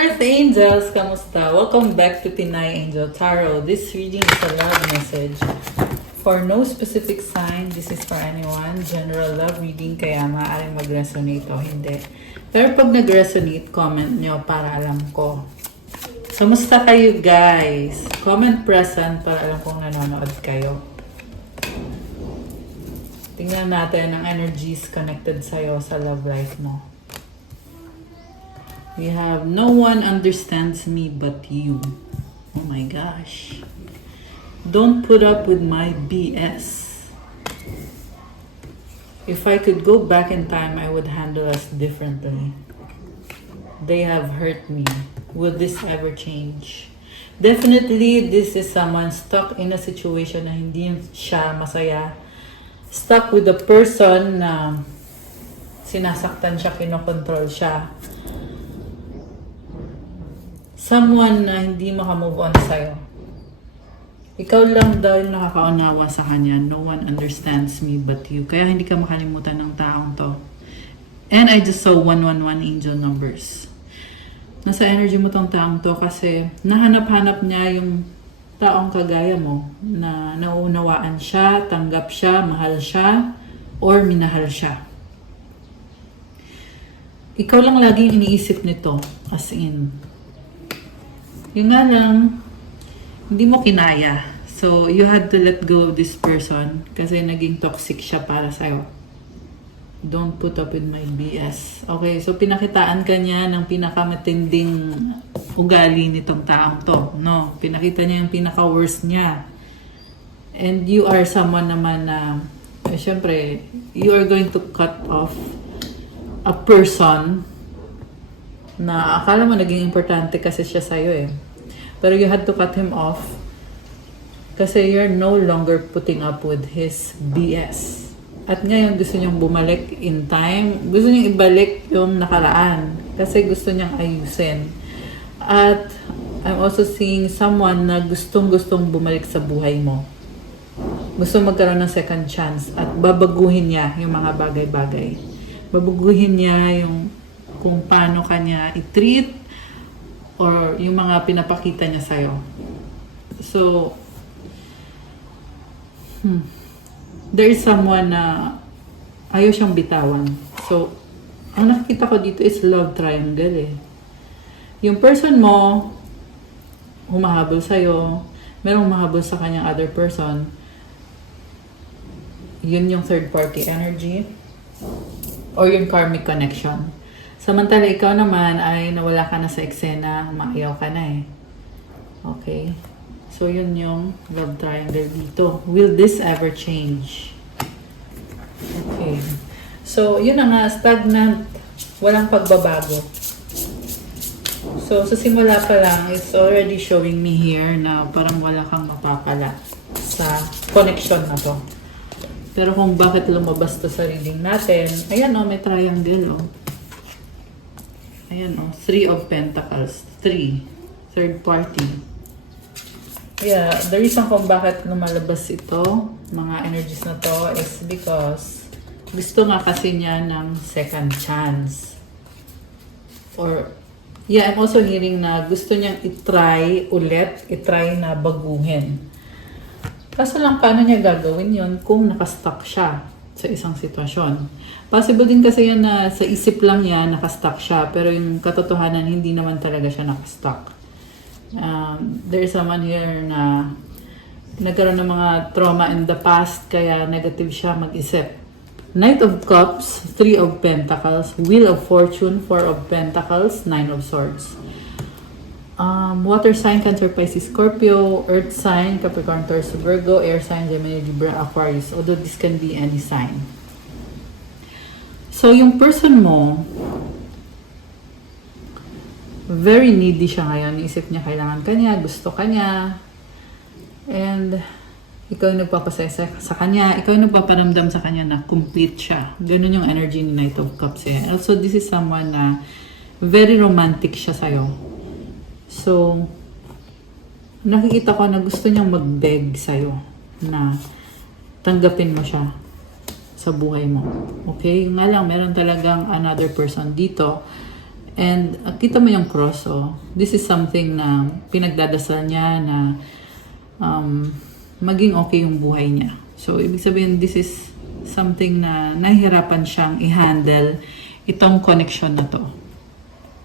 Earth Angels, kamusta? Welcome back to Pinay Angel Tarot. This reading is a love message. For no specific sign, this is for anyone. General love reading, kaya maaaring mag-resonate o hindi. Pero pag nag-resonate, comment nyo para alam ko. Kamusta kayo guys? Comment present para alam kong nanonood kayo. Tingnan natin ang energies connected sa'yo sa love life mo. We have no one understands me but you. Oh my gosh. Don't put up with my BS. If I could go back in time, I would handle us differently. They have hurt me. Will this ever change? Definitely, this is someone stuck in a situation na hindi siya masaya. Stuck with a person na sinasaktan siya, kinokontrol siya. Someone na hindi makamove on sa'yo. Ikaw lang daw yung nakakaunawa sa kanya. No one understands me but you. Kaya hindi ka makalimutan ng taong to. And I just saw 111 angel numbers. Nasa energy mo tong taong to kasi nahanap-hanap niya yung taong kagaya mo na nauunawaan siya, tanggap siya, mahal siya, or minahal siya. Ikaw lang laging iniisip nito. As in, yun nga lang, hindi mo kinaya. So, you had to let go of this person kasi naging toxic siya para sa'yo. Don't put up with my BS. Okay, so pinakitaan ka niya ng pinakamatinding ugali nitong taong to. No, pinakita niya yung pinaka-worst niya. And you are someone naman na, syempre, you are going to cut off a person na akala mo naging importante kasi siya sa'yo eh. Pero you had to cut him off kasi you're no longer putting up with his BS. At ngayon gusto niyang bumalik in time. Gusto niyang ibalik yung nakaraan kasi gusto niyang ayusin. At I'm also seeing someone na gustong-gustong bumalik sa buhay mo. Gusto magkaroon ng second chance at babaguhin niya yung mga bagay-bagay. Babaguhin niya yung kung paano kanya i-treat or yung mga pinapakita niya sa'yo. So, there is someone na ayaw siyang bitawan. So, ang nakikita ko dito is love triangle eh. Yung person mo, humahabol sa'yo, merong humahabol sa kanyang other person, yun yung third party energy or yung karmic connection. Samantala, ikaw naman ay nawala ka na sa eksena, maayaw ka na eh. Okay? So, yun yung love triangle dito. Will this ever change? Okay. So, yun na nga, stagnant. Walang pagbabago. So, sa simula pa lang, it's already showing me here na parang wala kang mapapala sa connection na to. Pero kung bakit lumabas to sa reading natin, ayan o, may triangle o. Ayan o, 3 of Pentacles. 3. Third party. Yeah, the reason kung bakit lumalabas ito, mga energies na to, is because gusto nga kasi niya ng second chance. Or, yeah, I'm also hearing na gusto niyang itry ulit, itry na baguhin. Kaso lang, paano niya gagawin yun kung nakastuck siya sa isang sitwasyon? Possible din kasi yan na sa isip lang niya nakastuck siya, pero yung katotohanan hindi naman talaga siya nakastuck. There is someone here na nagkaroon ng mga trauma in the past, kaya negative siya mag-isip. Knight of Cups, 3 of Pentacles, Wheel of Fortune, 4 of Pentacles, 9 of Swords. Water sign, Cancer, Pisces, Scorpio. Earth sign, Capricorn, Taurus, Virgo. Air sign, Gemini, Libra, Aquarius. Although this can be any sign. So, yung person mo, very needy siya ngayon. Isip niya, kailangan ka niya, gusto ka niya. And, ikaw yung nagpapasaya sa kanya. Ikaw yung nagpaparamdam sa kanya na complete siya. Ganun yung energy ni Knight of Cups eh. Also, this is someone na very romantic siya sa'yo. So, nakikita ko na gusto niyang mag-beg sa'yo na tanggapin mo siya sa buhay mo. Okay? Nga lang, meron talagang another person dito. And kita mo yung cross, oh. This is something na pinagdadasal niya na maging okay yung buhay niya. So, ibig sabihin, this is something na nahihirapan siyang i-handle itong connection na to.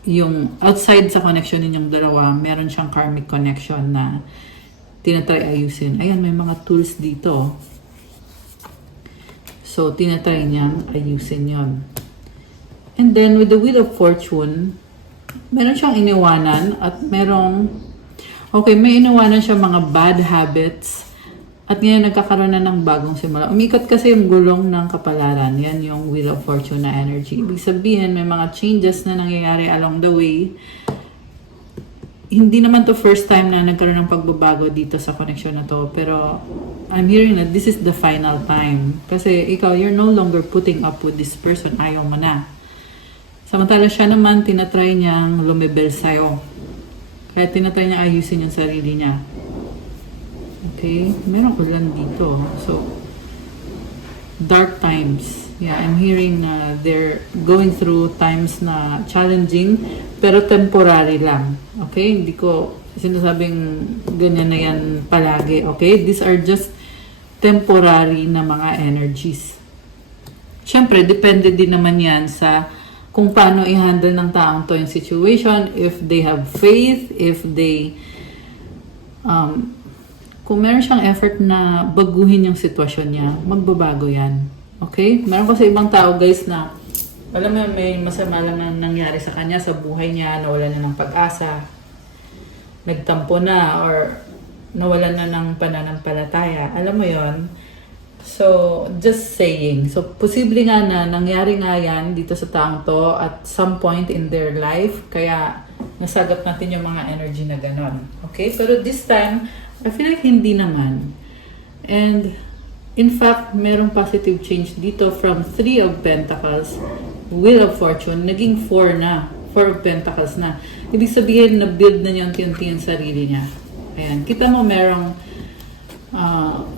Yung outside sa connection ninyong dalawa, meron siyang karmic connection na tinatry ayusin. Ayan, may mga tools dito. So, tinatry niyang ayusin yon. And then, with the Wheel of Fortune, meron siyang iniwanan at merong, okay, may iniwanan siya mga bad habits at ngayon nagkakaroon na ng bagong simula. Umikot kasi yung gulong ng kapalaran. Yan yung Wheel of Fortune na energy. Ibig sabihin, may mga changes na nangyayari along the way. Hindi naman to first time na nagkaroon ng pagbabago dito sa connection na to. Pero, I'm hearing that this is the final time. Kasi ikaw, you're no longer putting up with this person. Ayaw mo na. Samantala siya naman, tinatry niyang lumibel sa'yo. Kaya tinatry niya ayusin yung sarili niya. Okay? Merong ulan dito. So, dark times. Yeah, I'm hearing na they're going through times na challenging, pero temporary lang. Okay? Hindi ko sinasabing ganyan na yan palagi. Okay? These are just temporary na mga energies. Siyempre, depende din naman yan sa kung paano i-handle ng taong to yung situation, if they have faith, if they kung meron siyang effort na baguhin yung sitwasyon niya, magbabago yan. Okay? Meron kasi ibang tao, guys, na alam mo, may masama lang na nangyari sa kanya, sa buhay niya, nawalan na ng pag-asa, nagtampo na, or nawalan na ng pananampalataya. Alam mo yon. So, just saying. So, posible nga na nangyari nga yan dito sa taong to at some point in their life, kaya nasagap natin yung mga energy na ganon. Okay? Pero this time, I feel like hindi naman. And, in fact, merong positive change dito from 3 of Pentacles, Wheel of Fortune, naging 4 na. 4 of Pentacles na. Ibig sabihin, na-build na niya unti-unti yung sarili niya. Ayan. Kita mo merong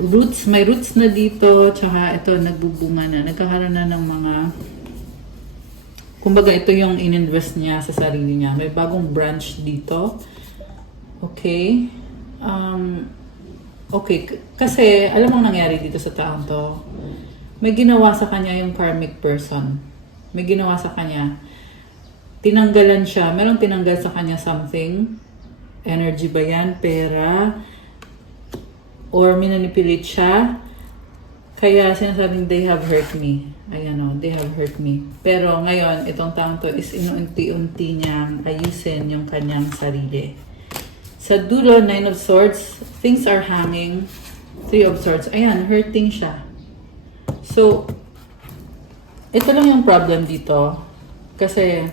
roots. May roots na dito. Tsaka ito, nagbubunga na. Nagkakaroon na ng mga... Kumbaga, ito yung ininvest niya sa sarili niya. May bagong branch dito. Okay. Okay, kasi alam mo nangyari dito sa taong to, may ginawa sa kanya yung karmic person. May ginawa sa kanya. Tinanggalan siya. Merong tinanggal sa kanya something. Energy ba yan? Pera? Or minanipulate siya? Kaya sinasabing they have hurt me. Ayan o, they have hurt me. Pero ngayon, itong taong to is inuunti-unti niyang ayusin yung kanyang sarili. Sa dulo, 9 of Swords, things are hanging. 3 of Swords, ayan, hurting siya. So, ito lang yung problem dito. Kasi,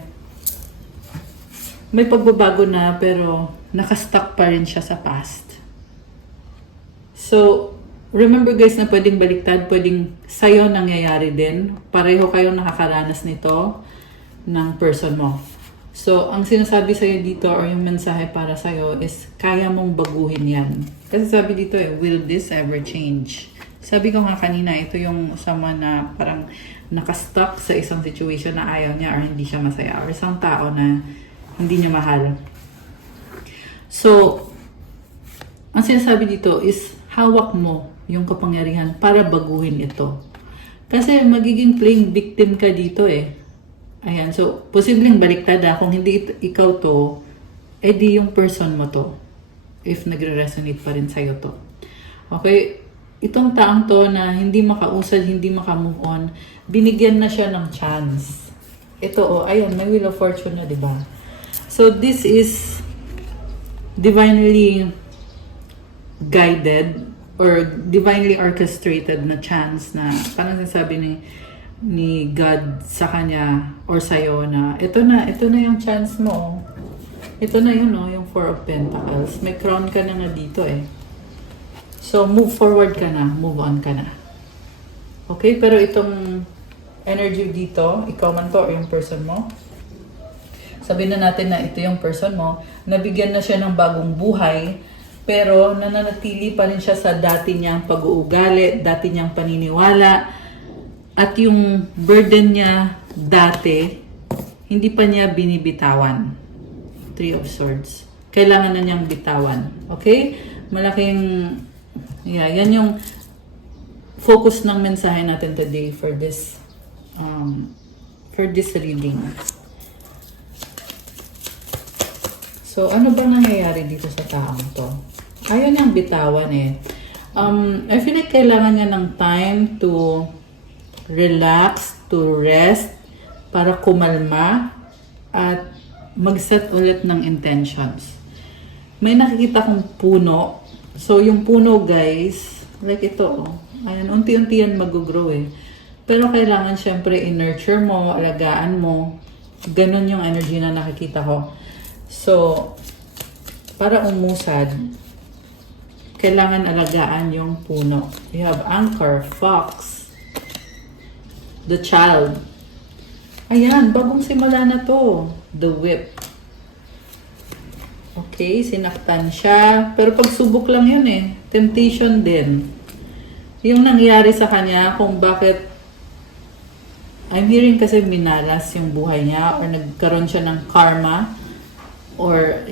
may pagbabago na pero nakastuck pa rin siya sa past. So, remember guys na pwedeng baliktad, pwedeng sa'yo nangyayari din. Pareho kayong nakakaranas nito ng person mo. So, ang sinasabi sa'yo dito or yung mensahe para sa'yo is kaya mong baguhin yan. Kasi sabi dito will this ever change? Sabi ko nga kanina, ito yung someone na parang nakastuck sa isang situation na ayaw niya or hindi siya masaya or isang tao na hindi niya mahal. So, ang sinasabi dito is hawak mo yung kapangyarihan para baguhin ito. Kasi magiging playing victim ka dito eh. Ayan, so, posibleng baliktad kung hindi ikaw to, edi yung person mo to. If nagre-resonate pa rin sa'yo to. Okay, itong taong to na hindi makausad, hindi makamove on, binigyan na siya ng chance. Ito, ayan, may Wheel of Fortune na, diba? So, this is divinely guided or divinely orchestrated na chance na, parang sasabi ni God sa kanya or sa'yo na ito na yung chance mo. Ito na yun, yung 4 of Pentacles. May crown ka na dito eh. So, move forward ka na, move on ka na. Okay, pero itong energy dito, ikaw man to or yung person mo, sabihin na natin na ito yung person mo, nabigyan na siya ng bagong buhay, pero nananatili pa rin siya sa dati niyang pag-uugali, dati niyang paniniwala, at yung burden niya dati, hindi pa niya binibitawan. Three of Swords. Kailangan na niyang bitawan. Okay? Malaking, yan yung focus ng mensahe natin today for this reading. So, ano bang nangyayari dito sa taong to? Ayaw niyang bitawan eh. I feel like kailangan niya ng time to relax, to rest, para kumalma, at mag-set ulit ng intentions. May nakikita kong puno. So, yung puno, guys, like ito, ayan, unti-unti yan mag-grow eh. Pero kailangan syempre i-nurture mo, alagaan mo. Ganon yung energy na nakikita ko. So, para umusad, kailangan alagaan yung puno. You have Anchor, Fox, the Child. Ayan, bagong simula na to. The Whip. Okay, sinaktan siya. Pero pagsubok lang yun eh. Temptation din. Yung nangyari sa kanya kung bakit I'm hearing kasi minalas yung buhay niya or nagkaroon siya ng karma or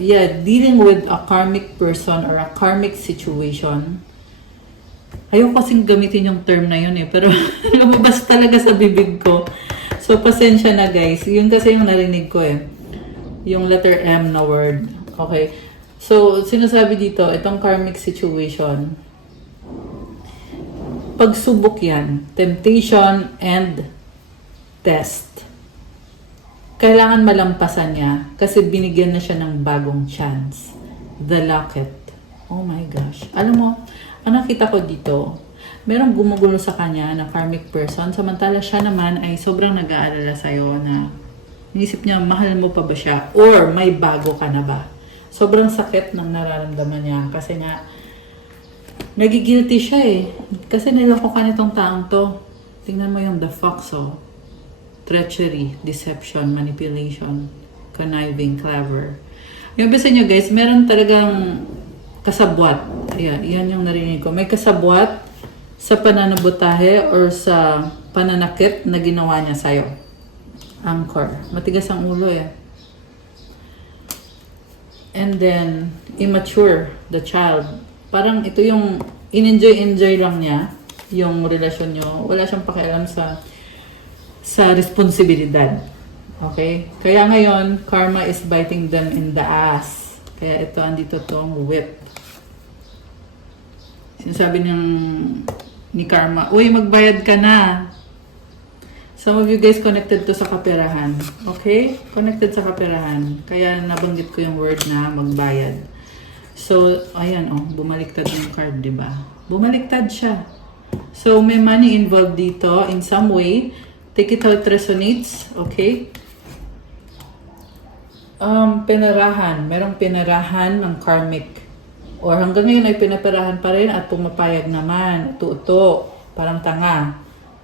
dealing with a karmic person or a karmic situation. Ayoko kasing gamitin yung term na yun eh, pero lumabas talaga sa bibig ko. So, pasensya na guys. Yun kasi yung narinig ko eh. Yung letter M na word. Okay. So, sinasabi dito, itong karmic situation, pagsubok yan. Temptation and test. Kailangan malampasan niya kasi binigyan na siya ng bagong chance. The Locket. Oh my gosh. Alam mo, ang nakita ko dito, merong gumugulo sa kanya na karmic person, samantala siya naman ay sobrang nag-aalala sa'yo na inisip niya, mahal mo pa ba siya? Or may bago ka na ba? Sobrang sakit ng nararamdaman niya kasi nga, nagigilty siya eh. Kasi niloko ka nitong taong to. Tingnan mo yung the fox oh. Treachery, deception, manipulation, conniving, clever. Yung bisa nyo guys, meron talagang kasabwat. Ayan, yan yung narinig ko. May kasabwat sa pananabutahe or sa pananakit na ginawa niya sa'yo. Anchor. Matigas ang ulo eh. And then, immature, the child. Parang ito yung in-enjoy lang niya, yung relasyon nyo. Wala siyang pakialam sa responsibilidad. Okay? Kaya ngayon, karma is biting them in the ass. Kaya ito, andito tong whip. Sinasabi ni karma, uy, magbayad ka na. Some of you guys connected to sa kaperahan. Okay? Connected sa kaperahan. Kaya nabanggit ko yung word na magbayad. So, ayan, bumaliktad yung card, di ba? Bumaliktad siya. So, may money involved dito in some way. Take it how it resonates. Okay? Pinarahan. Merong pinarahan ng karmic. Or hanggang ngayon ay pinaperahan pa rin at pumapayag naman. Uto-uto. Parang tanga.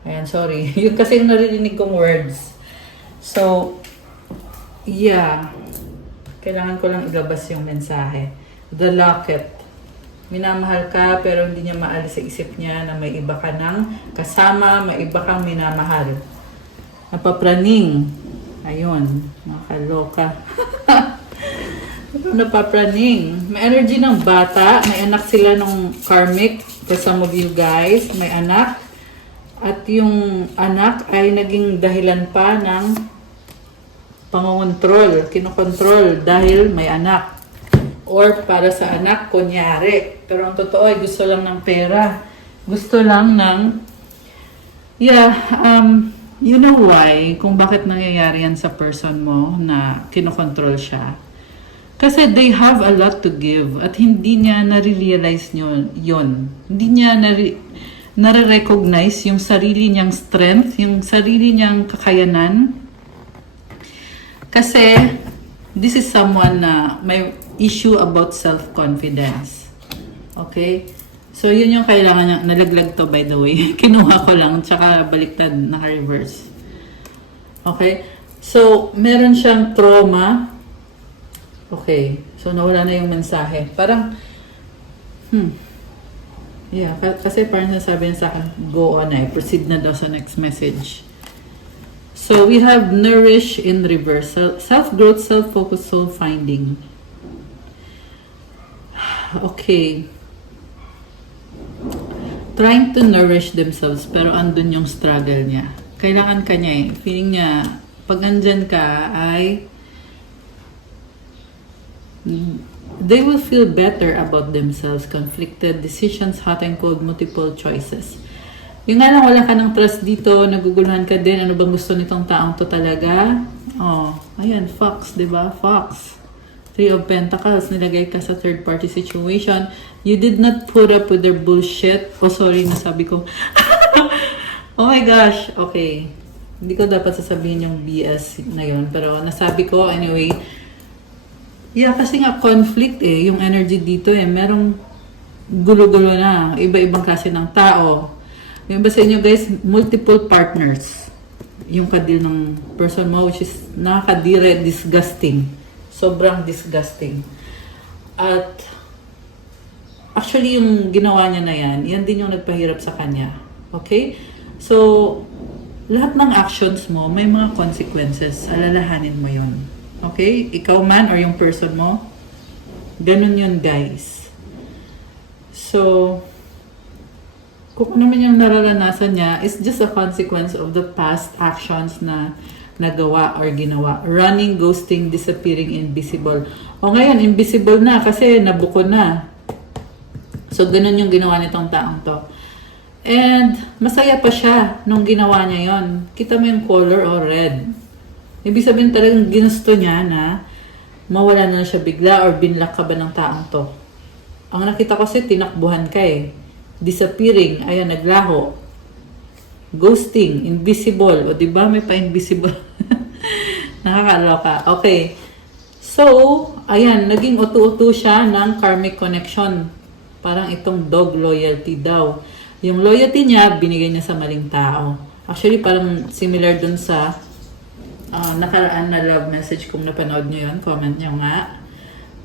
Ayan, sorry. Yung kasi yung naririnig kong words. So, kailangan ko lang ilabas yung mensahe. The Locket. Minamahal ka pero hindi niya maalis sa isip niya na may iba ka ng kasama, may iba kang minamahal. Napapraning. Ayun, nakaloka. Napapraning. May energy ng bata. May anak sila nung karmic. For some of you guys, may anak. At yung anak ay naging dahilan pa ng pangongontrol. Kinokontrol dahil may anak. Or para sa anak, kunyari. Pero ang totoo ay gusto lang ng pera. Gusto lang ng... you know why? Kung bakit nangyayari yan sa person mo na kinokontrol siya. Kasi they have a lot to give at hindi niya nare-realize yun. Hindi niya nare-recognize yung sarili niyang strength, yung sarili niyang kakayanan. Kasi this is someone na may issue about self-confidence. Okay? So, yun yung kailangan niya. Nalaglag to, by the way. Kinuha ko lang, tsaka baliktad, naka-reverse. Okay? So, meron siyang trauma. Okay. So, nawala na yung mensahe. Parang, kasi parang nasabi niya sa akin, go on proceed na daw sa next message. So we have nourish in reverse. Self-growth, self-focus, soul-finding. Okay. Trying to nourish themselves, pero andun yung struggle niya. Kailangan ka niya eh. Feeling niya, pag andyan ka, ay they will feel better about themselves. Conflicted decisions, hot and cold, multiple choices. Yung nga lang, wala ka ng trust dito, naguguluhan ka din, ano bang gusto nitong taong to talaga? Oh, ayan, Fox, diba? Fox. Three of Pentacles, nilagay ka sa third party situation. You did not put up with their bullshit. Oh, sorry, nasabi ko. Oh my gosh, okay. Hindi ko dapat sasabihin yung BS na yun, pero nasabi ko, anyway. Yeah, kasi nga conflict eh, yung energy dito eh. Merong gulo-gulo na, iba-ibang klase ng tao. Yung iba sa inyo guys, multiple partners. Yung kadil ng person mo, which is nakakadire, disgusting. Sobrang disgusting. At actually yung ginawa niya na yan din yung nagpahirap sa kanya. Okay? So, lahat ng actions mo, may mga consequences. Alalahanin mo yun. Okay? Ikaw man or yung person mo, ganun yun guys. So, kung ano man yung nararanasan niya, it's just a consequence of the past actions na nagawa or ginawa. Running, ghosting, disappearing, invisible. O ngayon, invisible na kasi nabuko na. So, ganun yung ginawa nitong taong to. And, masaya pa siya nung ginawa niya yon. Kita mo yung color o red. Ibig sabihin talagang ginusto niya na mawala na siya bigla or binlock ka ba ng taong to. Ang nakita ko kasi tinakbuhan ka eh. Disappearing, ayan, naglaho. Ghosting, invisible. O diba may pa-invisible? Nakakaloka. Okay. So, ayan, naging utu-utu siya ng karmic connection. Parang itong dog loyalty daw. Yung loyalty niya, binigay niya sa maling tao. Actually, parang similar dun sa nakaraan na love message kung napanood niyo yun. Comment niyo nga.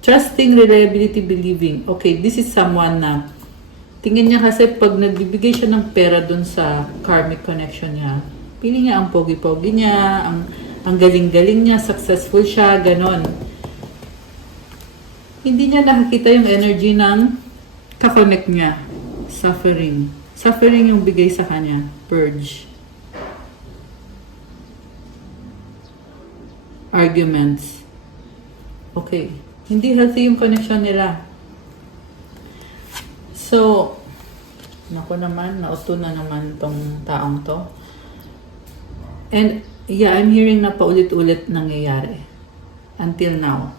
Trusting, reliability, believing. Okay, this is someone na tingin niya kasi pag nagbibigay siya ng pera dun sa karmic connection niya, pili niya ang pogi-pogi niya, ang galing-galing niya, successful siya, ganon. Hindi niya nakakita yung energy ng kakonect niya. Suffering. Suffering yung bigay sa kanya. Purge. Arguments. Okay. Hindi healthy yung connection nila. So, naku naman, nauto na naman tong taong to. And, yeah, I'm hearing na paulit-ulit nangyayari. Until now.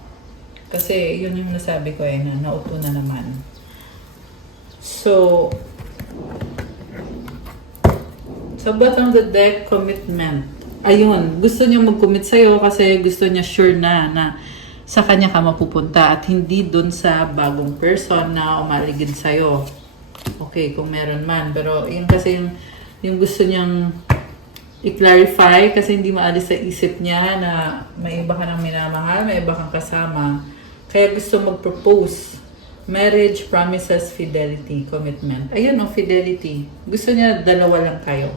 Kasi, yun yung nasabi ko eh, na nauto na naman. So, sa bottom of the deck, commitment. Ayun, gusto niya mag-commit sa'yo kasi gusto niya sure na sa kanya ka mapupunta at hindi dun sa bagong person na umaligid sa'yo. Okay, kung meron man. Pero yun kasi yung gusto niyang i-clarify kasi hindi maalis sa isip niya na may iba ka ng minamahal, may iba kang kasama. Kaya gusto mag-propose. Marriage, promises, fidelity, commitment. Ayun o, fidelity. Gusto niya dalawa lang kayo.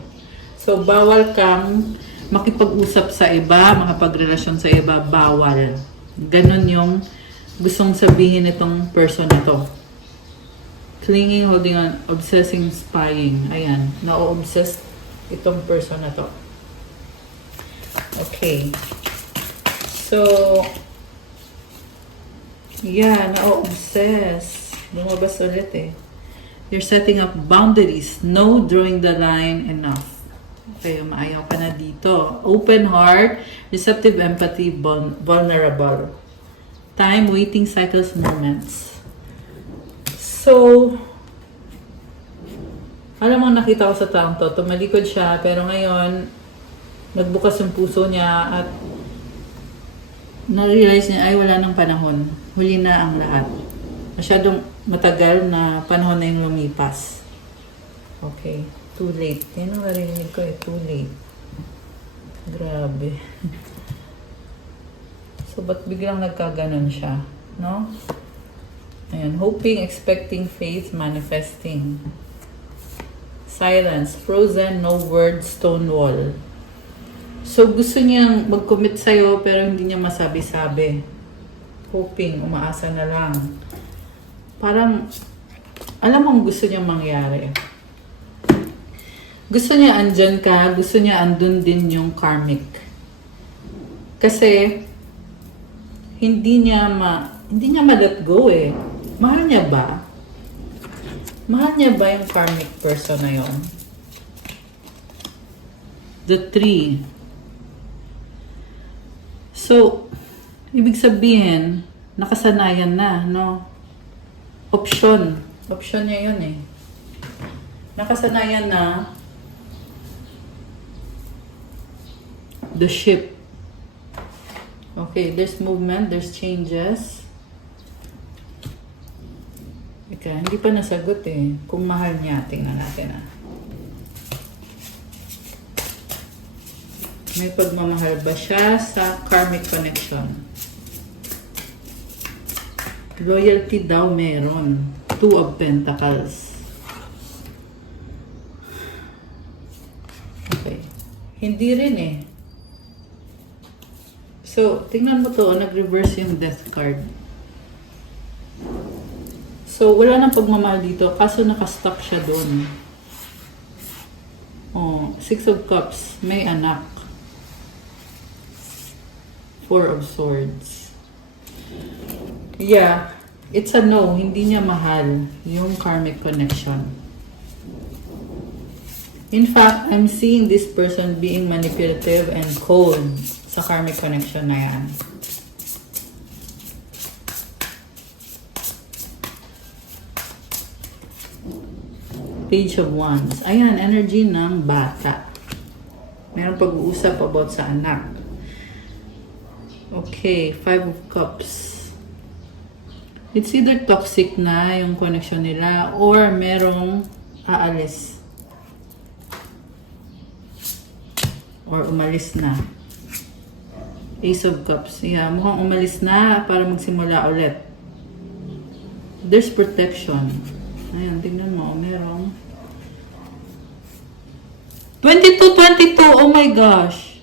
So, bawal kang makipag-usap sa iba, makapagrelasyon sa iba, bawal. Ganon yung gustong sabihin itong person na to. Clinging, holding on, obsessing, spying. Ayan, na-obsessed itong person na to. Okay. So, yeah, na-obsess. Lumabas ulit eh. You're setting up boundaries. No drawing the line, enough. Okay, maayaw ka na dito. Open heart, receptive empathy, vulnerable. Time, waiting cycles, moments. So, alam mo, nakita ko sa taong to, tumalikod siya, pero ngayon, nagbukas yung puso niya at na-realize niya, ay wala nang panahon. Huli na ang lahat. Masyadong matagal na panahon na yung lumipas. Okay. Too late. Yan ang narinig ko eh. Too late. Grabe. So, ba't biglang nagkaganon siya? No? Ayan. Hoping, expecting, faith, manifesting. Silence. Frozen, no word, stone wall. So, gusto niyang mag-commit sa'yo pero hindi niya masabi-sabi. Hoping, umaasa na lang. Parang, alam mo ang gusto niyang mangyari. Gusto niya andyan ka, gusto niya andun din yung karmic. Kasi, hindi niya ma-let go eh. Mahal niya ba? Mahal niya ba yung karmic person na yon? The 3. So, ibig sabihin, nakasanayan na, no? Option niya yun eh. Nakasanayan na the ship. Okay, there's movement, there's changes. Ika, hindi pa nasagot eh. Kung mahal niya, tingnan natin ah. May pagmamahal ba siya sa karmic connection? Loyalty daw meron. 2 of Pentacles. Okay. Hindi rin eh. So, tingnan mo to, nag-reverse yung death card. So, wala nang pagmamahal dito, kaso nakastuck siya doon. Oh, 6 of Cups, may anak. 4 of Swords. Yeah, it's a no, hindi niya mahal yung karmic connection. In fact, I'm seeing this person being manipulative and cold sa karmic connection na yan. Page of Wands. Ayan, energy ng bata. Meron pag-uusap about sa anak. Okay, 5 of Cups. It's either toxic na yung connection nila or merong aalis. Or umalis na. Ace of Cups. Yeah, mukhang umalis na para magsimula ulit. There's protection. Ayan, tingnan mo. Merong 22-22. Oh my gosh.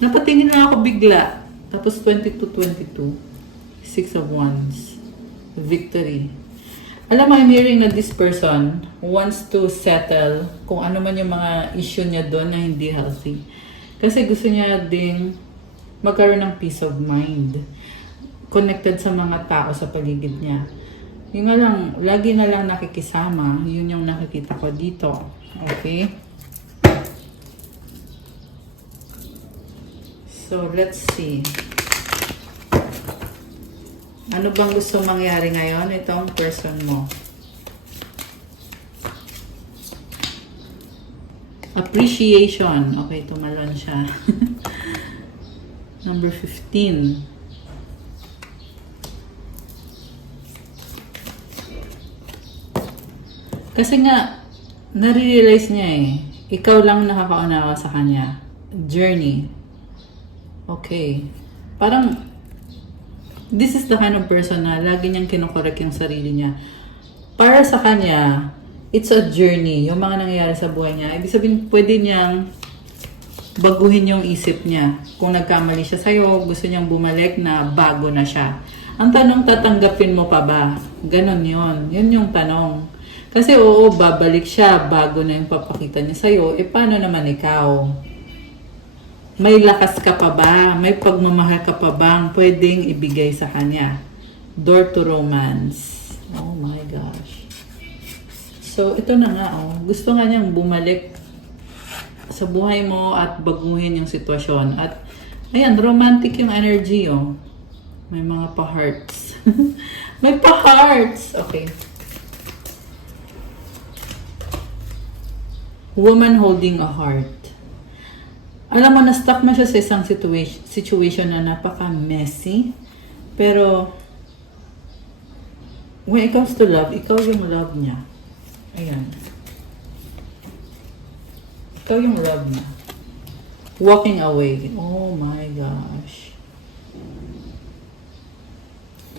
Napatingin na ako bigla. Tapos 22-22. 6 of Wands. Victory. Alam mo, I'm hearing na this person wants to settle kung ano man yung mga issue niya doon na hindi healthy. Kasi gusto niya ding magkaroon ng peace of mind. Connected sa mga tao sa paligid niya. Yung nga lang, lagi na lang nakikisama. Yun yung nakikita ko dito. Okay? So, let's see. Ano bang gusto mangyari ngayon itong person mo? Appreciation. Okay, tumalon siya. Number 15. Kasi nga, nare-realize niya eh. Ikaw lang nakakaunawa sa kanya. Journey. Okay. Parang, this is the kind of person na lagi niyang kinokorek yung sarili niya. Para sa kanya, it's a journey. Yung mga nangyayari sa buhay niya. Ibig sabihin, pwede niyang baguhin yung isip niya. Kung nagkamali siya sa'yo, gusto niyang bumalik na bago na siya. Ang tanong, tatanggapin mo pa ba? Ganon yun. Yun yung tanong. Kasi oo, babalik siya bago na yung papakita niya sa'yo. E paano naman ikaw? May lakas ka pa ba? May pagmamahal ka pa bang pwedeng ibigay sa kanya? Door to romance. Oh my gosh. So, ito na nga, oh. Gusto nga niyang bumalik sa buhay mo at baguhin yung sitwasyon. At, ayan, romantic yung energy, oh. May mga pa-hearts. May pa-hearts! Okay. Woman holding a heart. Alam mo, na-stuck na siya sa isang situation na napaka-messy. Pero, when it comes to love, ikaw yung love niya. Ayan. Ikaw yung love niya. Walking away. Oh my gosh.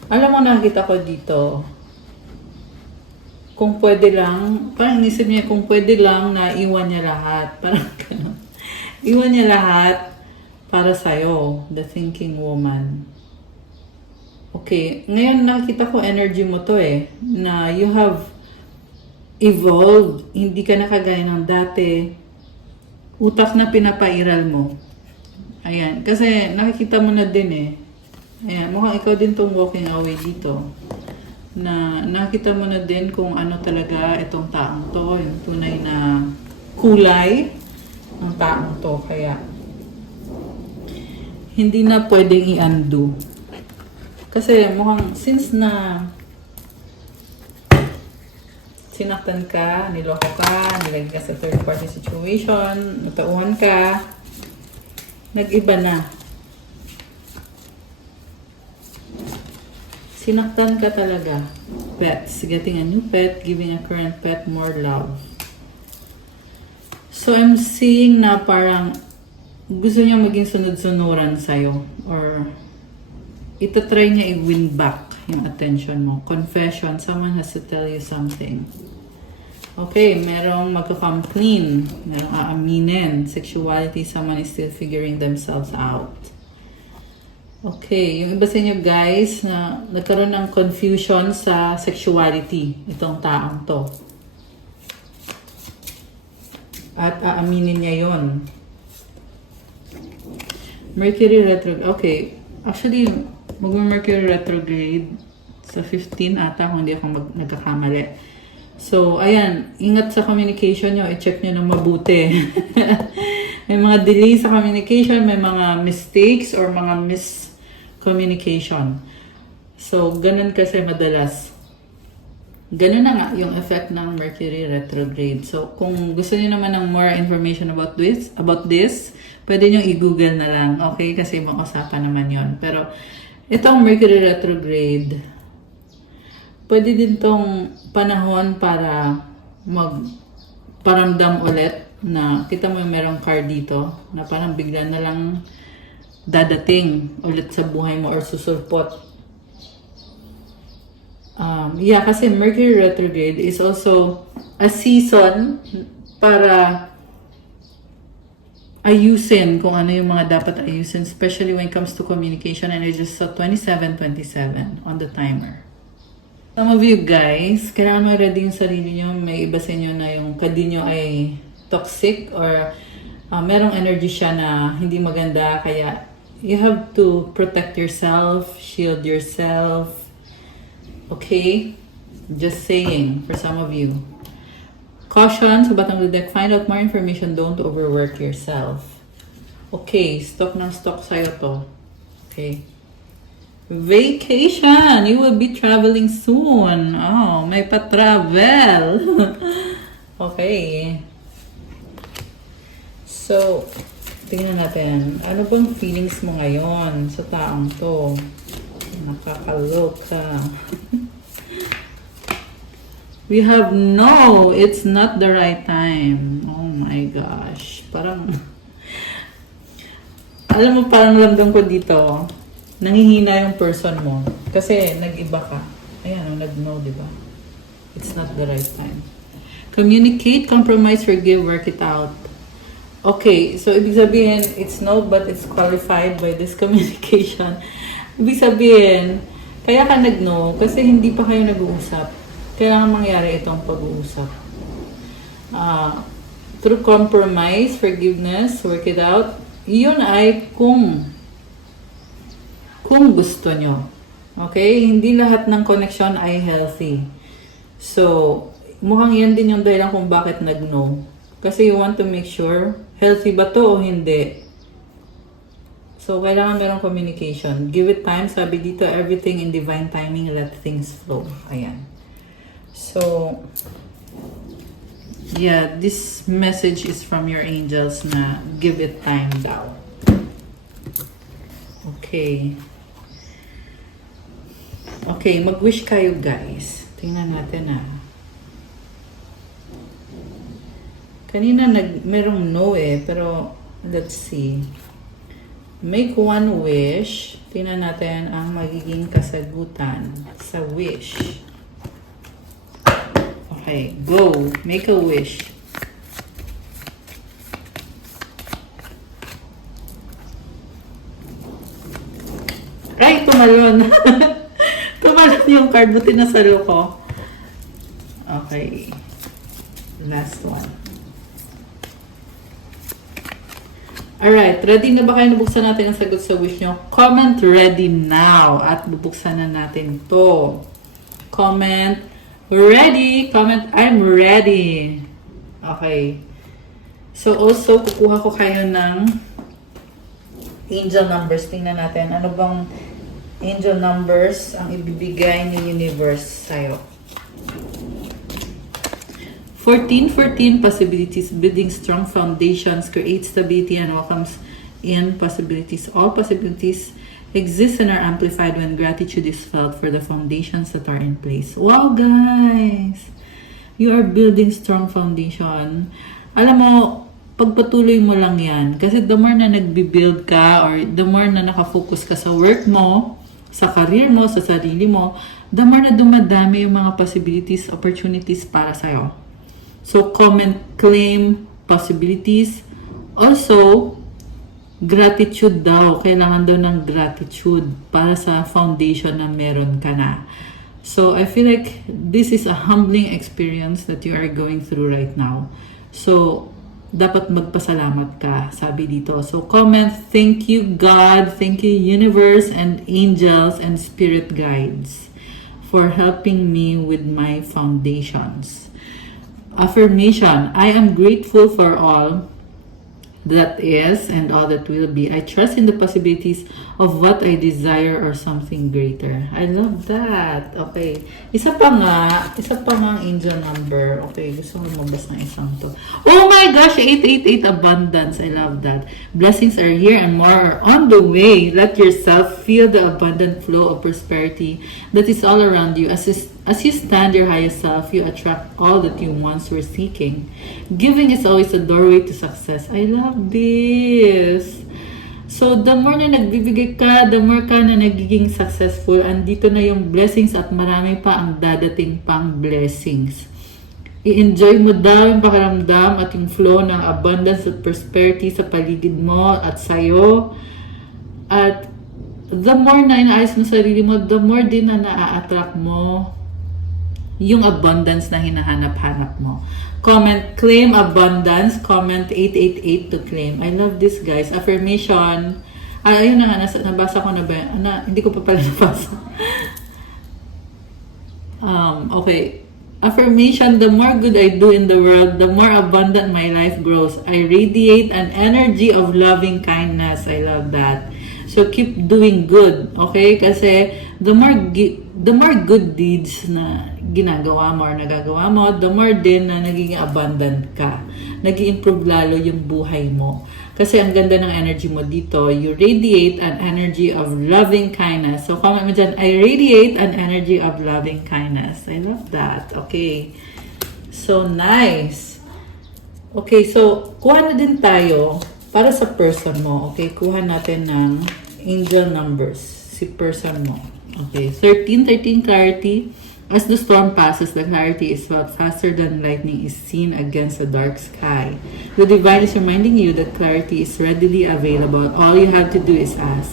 Alam mo, nakita ko dito, kung pwede lang, parang inisip niya, kung pwede lang, naiwan niya lahat. Parang gano'n. Iwan niya lahat para sa'yo, the thinking woman. Okay, ngayon nakita ko energy mo to na you have evolved, hindi ka na kagaya ng dati, utak na pinapairal mo. Ayan, kasi nakikita mo na din Ayan, mukhang ikaw din tong walking away dito. Na nakita mo na din kung ano talaga itong taong to, yung tunay na kulay ng taong to. Kaya, hindi na pwedeng i-undo. Kasi mukhang, since na sinaktan ka, niloko ka, nilagay ka sa third party situation, natauhan ka, nag-iba na. Sinaktan ka talaga. Pets. Getting a new pet, giving a current pet more love. So, I'm seeing na parang gusto niya maging sunod-sunuran sa'yo. Or, itatry niya i-win back yung attention mo. Confession. Someone has to tell you something. Okay, merong magka-complain. Merong aaminin. Sexuality, someone is still figuring themselves out. Okay, yung iba sa inyo guys na nagkaroon ng confusion sa sexuality, itong taong to. At aaminin niya yon. Mercury retrograde. Okay, actually, mag-Mercury retrograde sa 15 ata kung hindi ako nagkakamali. So, ayan, ingat sa communication nyo, i-check nyo na mabuti. May mga delay sa communication, may mga mistakes or mga miscommunication. So, ganun kasi madalas. Ganun na nga yung effect ng Mercury retrograde. So, kung gusto niyo naman ng more information about this, pwede nyo i-google na lang, okay? Kasi ibang usapan naman yon. Pero, itong Mercury retrograde, pwede din tong panahon para magparamdam ulit na kita mo yung merong card dito na parang bigla na lang dadating ulit sa buhay mo or susulpot. Yeah, kasi Mercury retrograde is also a season para ayusin kung ano yung mga dapat ayusin, especially when it comes to communication. And I just saw 27-27 on the timer. Some of you guys, kailangan mo ready yung sarili nyo. May iba sa inyo na yung kadi nyo ay toxic or merong energy siya na hindi maganda. Kaya you have to protect yourself, shield yourself. Okay? Just saying for some of you. Caution sa batang deck. Find out more information. Don't overwork yourself. Okay, stock ng stock sa'yo to. Okay. Vacation! You will be traveling soon. Oh, may pa-travel. Okay. So, tingnan natin. Ano bang feelings mo ngayon sa taong to? Nakakaloka. We have no, it's not the right time. Oh my gosh. Parang, alam mo, parang ramdam ko dito, nangihina yung person mo. Kasi nag-iba ka. Ayan, nag-no, di ba? It's not the right time. Communicate, compromise, forgive, work it out. Okay, so ibig sabihin, it's no, but it's qualified by this communication. Ibig sabihin, kaya ka nag-no, kasi hindi pa kayo nag-uusap. Kailangan mangyari itong pag-uusap. Through compromise, forgiveness, work it out, yun ay kung gusto nyo. Okay? Hindi lahat ng connection ay healthy. So, mukhang yan din yung dahilan kung bakit nag-no. Kasi you want to make sure, healthy ba to o hindi? So, kailangan merong communication. Give it time. Sabi dito, everything in divine timing, let things flow. Ayan. So, yeah, this message is from your angels na give it time daw. Okay. Okay, mag-wish kayo guys. Tingnan natin Kanina merong no pero let's see. Make one wish. Tingnan natin ang magiging kasagutan sa wish. Okay, go. Make a wish. Ay, tumalon. Tumalon yung card. Buti na salo ko. Okay. Last one. Alright, ready na ba kayo? Nabuksan natin ang sagot sa wish nyo? Comment ready now. At bubuksan na natin to. Comment ready. Comment I'm ready. Okay. So also, kukuha ko kayo ng angel numbers. Tingnan natin. Ano bang angel numbers ang ibibigay ni universe sa'yo? 14 possibilities, building strong foundations, create stability and welcomes in possibilities. All possibilities exist and are amplified when gratitude is felt for the foundations that are in place. Wow, guys! You are building strong foundation. Alam mo, pagpatuloy mo lang yan. Kasi the more na nagbi-build ka or the more na nakafocus ka sa work mo, sa career mo, sa sarili mo, the more na dumadami yung mga possibilities, opportunities para sa'yo. So, comment, claim, possibilities. Also, gratitude daw. Kailangan daw ng gratitude para sa foundation na meron ka na. So, I feel like this is a humbling experience that you are going through right now. So, dapat magpasalamat ka, sabi dito. So, comment, thank you God, thank you universe and angels and spirit guides for helping me with my foundations. Affirmation, I am grateful for all that is and all that will be. I trust in the possibilities of what I desire or something greater. I love that. Okay. Isa pa nga ang angel number. Okay, gusto ko lumabas ng isang to. Oh my gosh, 888 abundance. I love that. Blessings are here and more are on the way. Let yourself feel the abundant flow of prosperity that is all around you. As you stand your highest self, you attract all that you once were seeking. Giving is always a doorway to success. I love this. So, the more na nagbibigay ka, the more ka na nagiging successful. Andito na yung blessings at marami pa ang dadating pang blessings. I-enjoy mo daw yung pakiramdam at yung flow ng abundance at prosperity sa paligid mo at sa'yo. At the more na inaayos mo sarili mo, the more din na na-attract mo yung abundance na hinahanap-hanap mo. Comment, claim abundance. Comment 888 to claim. I love this, guys. Affirmation. Ayun na nga, nabasa ko na ba? Hindi ko pa pala nabasa. Okay. Affirmation, the more good I do in the world, the more abundant my life grows. I radiate an energy of loving kindness. I love that. So, keep doing good. Okay? Kasi, the more good deeds na ginagawa mo or nagagawa mo, the more din na nagiging abundant ka. Nag-i-improve lalo yung buhay mo. Kasi ang ganda ng energy mo dito, you radiate an energy of loving kindness. So, comment mo dyan, I radiate an energy of loving kindness. I love that. Okay. So, nice. Okay, so, kuha na din tayo para sa person mo. Okay, kuha natin ng angel numbers. Si person mo. Okay, 13 clarity. As the storm passes, the clarity is felt faster than lightning is seen against a dark sky. The divine is reminding you that clarity is readily available. All you have to do is ask.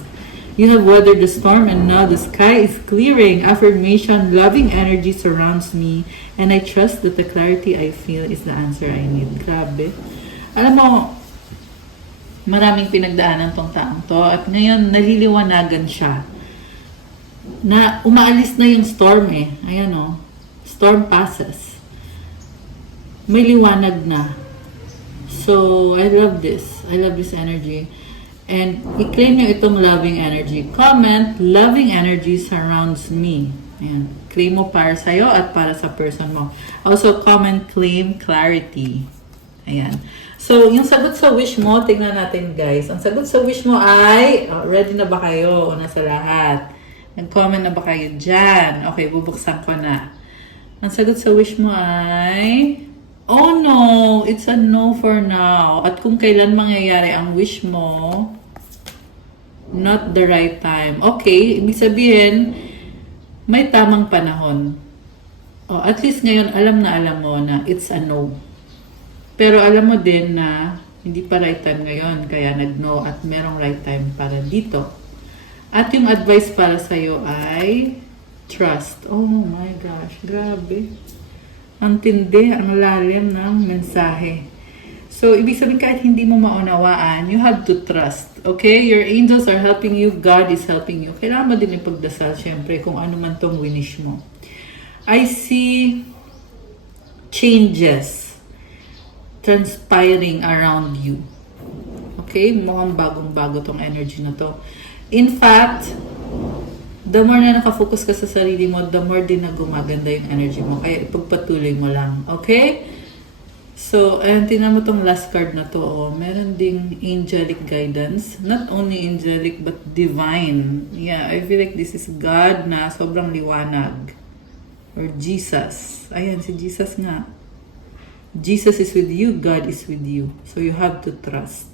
You have weathered the storm and now the sky is clearing. Affirmation, loving energy surrounds me and I trust that the clarity I feel is the answer I need. Grabe. Alam mo, maraming pinagdaanan tong taong to at ngayon naliliwanagan siya. Na umaalis na yung storm eh. Ayan o. Storm passes. May liwanag na. So, I love this. I love this energy. And, i-claim nyo itong loving energy. Comment, loving energy surrounds me. Ayan. Claim mo para sa'yo at para sa person mo. Also, comment, claim, clarity. Ayan. So, yung sagot sa wish mo, tingnan natin guys. Ang sagot sa wish mo ay, ready na ba kayo? Una sa lahat. Nag-comment na ba kayo dyan? Okay, bubuksan ko na. Ang sagot sa wish mo ay, oh no, it's a no for now. At kung kailan mangyayari ang wish mo, not the right time. Okay, ibig sabihin, may tamang panahon. Oh, at least ngayon, alam mo na it's a no. Pero alam mo din na hindi pa right time ngayon, kaya nag-no at merong right time para dito. At yung advice para sa'yo ay trust. Oh my gosh, grabe. Ang tindi, ang lalim ng mensahe. So, ibig sabihin kahit hindi mo maunawaan, you have to trust. Okay? Your angels are helping you. God is helping you. Kailangan mo din ipagdasal, syempre, kung ano man tong winish mo. I see changes transpiring around you. Okay? Mukhang bagong-bago tong energy na to. In fact, the more na nakafocus ka sa sarili mo, the more din na gumaganda yung energy mo. Kaya ipagpatuloy mo lang. Okay? So, ayan, tingnan mo tong last card na to. Oh. Meron ding angelic guidance. Not only angelic, but divine. Yeah, I feel like this is God na sobrang liwanag. Or Jesus. Ayan, si Jesus nga. Jesus is with you, God is with you. So, you have to trust.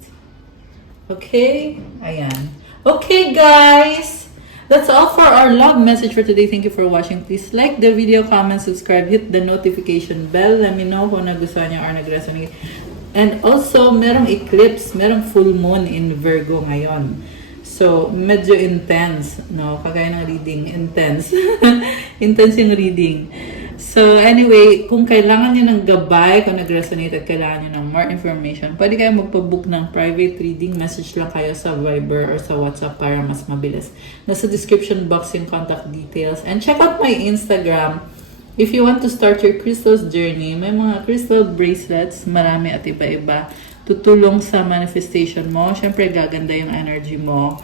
Okay? Ayan. Okay, guys! That's all for our love message for today. Thank you for watching. Please like the video, comment, subscribe, hit the notification bell. Let me know kung nagustuhan niyo or nag-resonate. And also, merong eclipse, merong full moon in Virgo ngayon. So, medyo intense, no? Kagaya ng reading, intense. Intense yung reading. So, anyway, kung kailangan niyo ng gabay, kung nag-resonate at kailangan niyo ng more information, pwede kayo magpa-book ng private reading. Message lang kayo sa Viber or sa WhatsApp para mas mabilis. Nasa description box yung contact details. And check out my Instagram. If you want to start your crystals journey, may mga crystal bracelets, marami at iba-iba. Tutulong sa manifestation mo. Siyempre, gaganda yung energy mo.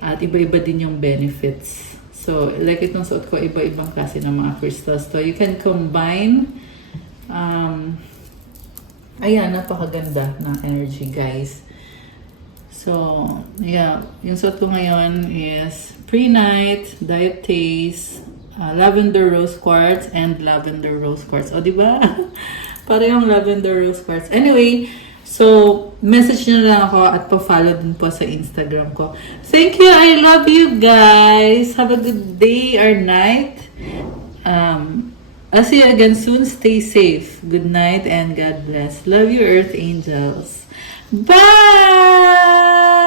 At iba-iba din yung benefits. So, like itong suot ko, iba-ibang klase ng mga crystals to. You can combine. Ayan, napakaganda ng energy, guys. So, yeah. Yung suot ko ngayon is Pre-Night, Diabetes, Lavender Rose Quartz, and Lavender Rose Quartz. O, diba? Parehong Lavender Rose Quartz. Anyway, so, message nyo lang ako at pa-follow din po sa Instagram ko. Thank you! I love you guys! Have a good day or night. I'll see you again soon. Stay safe. Good night and God bless. Love you, Earth Angels. Bye!